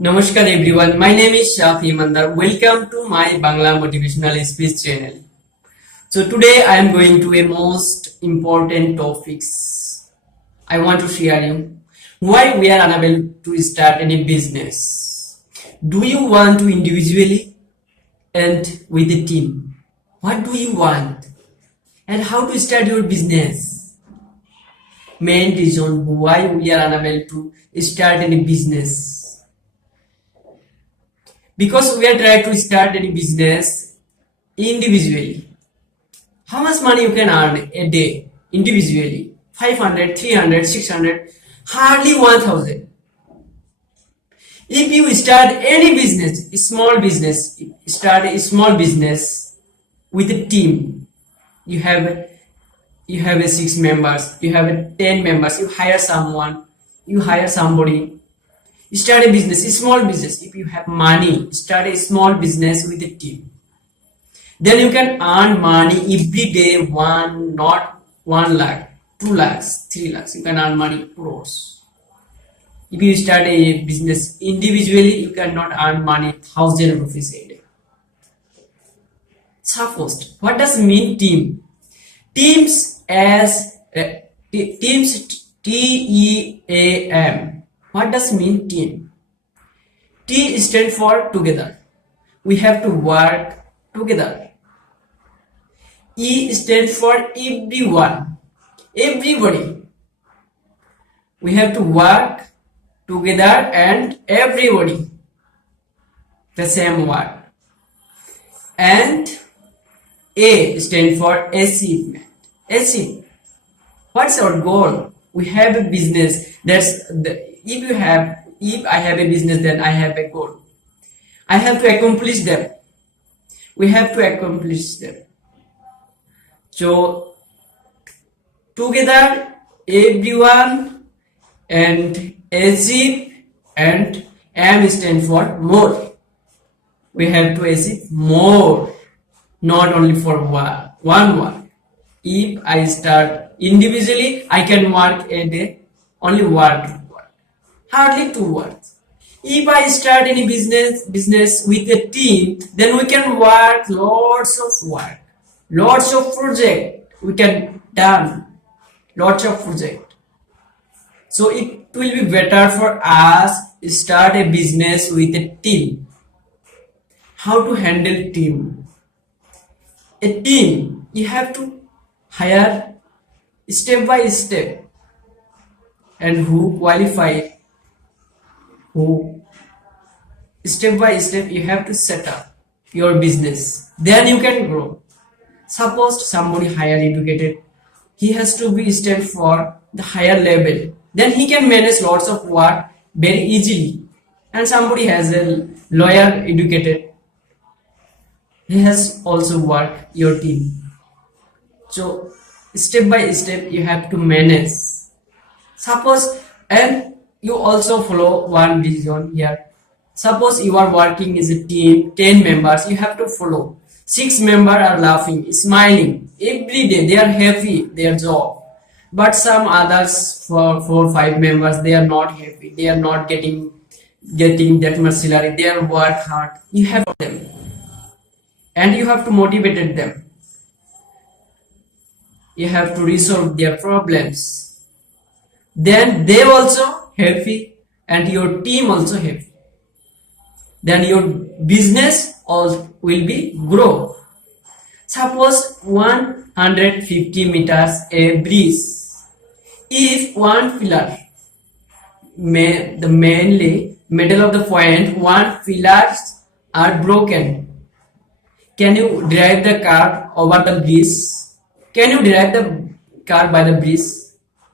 Namaskar everyone, my name is Shafi emandar. Welcome to my Bangla Motivational speech channel. So today I am going to a most important topics. I want to share you why we are unable to start any business. Do you want to individually and with a team? What do you want? And how to start your business? Main reason why we are unable to start any business. Because we are trying to start any business individually. How much money you can earn a day individually? 500, 300, 600, hardly 1000. If you start any business, start a small business with a team. You have a 6 members, you have a 10 members, you hire someone, you hire somebody. Start a business, a small business. If you have money, start a small business with a team. Then you can earn money every day, not 1 lakh, 2 lakhs, 3 lakhs. You can earn money crores. If you start a business individually, you cannot earn money 1000 rupees a day. Suppose, what does mean team? Teams TEAM. What does mean team? T stands for together. We have to work together. E stands for everyone, everybody. We have to work together and everybody. The same word. And A stands for achievement. Achieve. What's our goal? We have a business. If I have a business, then I have a goal. I have to accomplish them. We have to accomplish them. So together, everyone, and achieve, and M stand for more. We have to achieve more, not only for one work. If I start individually, I can work a day, only work, hardly 2 words. If I start any business with a team, then we can work lots of project. We can done lots of project. So it will be better for us to start a business with a team. How to handle team? A team, you have to hire step by step, and who qualify, who step by step you have to set up your business, then you can grow. Suppose somebody higher educated, he has to be step for the higher level, then he can manage lots of work very easily. And somebody has a lawyer educated, he has also work your team. So step by step you have to manage. Suppose, and you also follow one vision here. Suppose you are working as a team, 10 members, you have to follow. 6 members are laughing, smiling every day, they are happy their job. But some others, for 4, 5 members, they are not happy, they are not getting that much salary, they are work hard. You have them, and you have to motivate them. You have to resolve their problems. Then they also happy, and your team also happy. Then your business also will be grow. Suppose 150 meters a breeze. If one pillar, the mainly middle of the point, one pillars are broken, can you drive the car over the bridge? Can you drive the car by the bridge?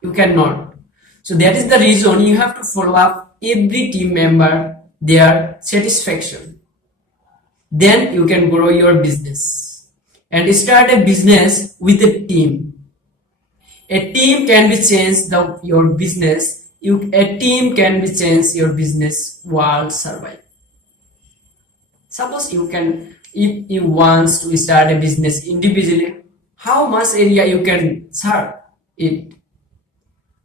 You cannot. So that is the reason you have to follow up every team member, their satisfaction. Then you can grow your business and start a business with a team. A team can be changed your business. A team can be changed your business while survive. Suppose if you want to start a business individually, how much area you can serve it?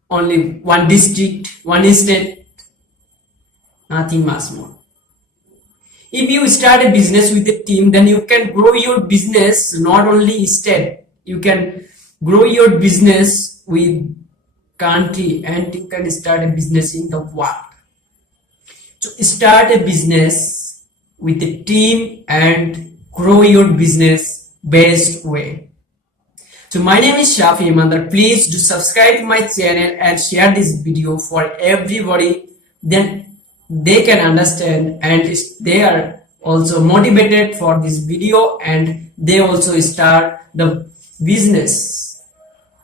Only one district, one state. nothing much more. If you start a business with a team, then you can grow your business not only state, you can grow your business with country, and you can start a business in the world. So start a business with a team and grow your business best way. So my name is Shafi emandar. Please do subscribe to my channel and share this video for everybody. Then they can understand and they are also motivated for this video and they also start the business.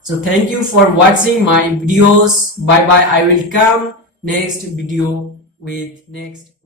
So thank you for watching my videos. Bye bye. I will come next video with next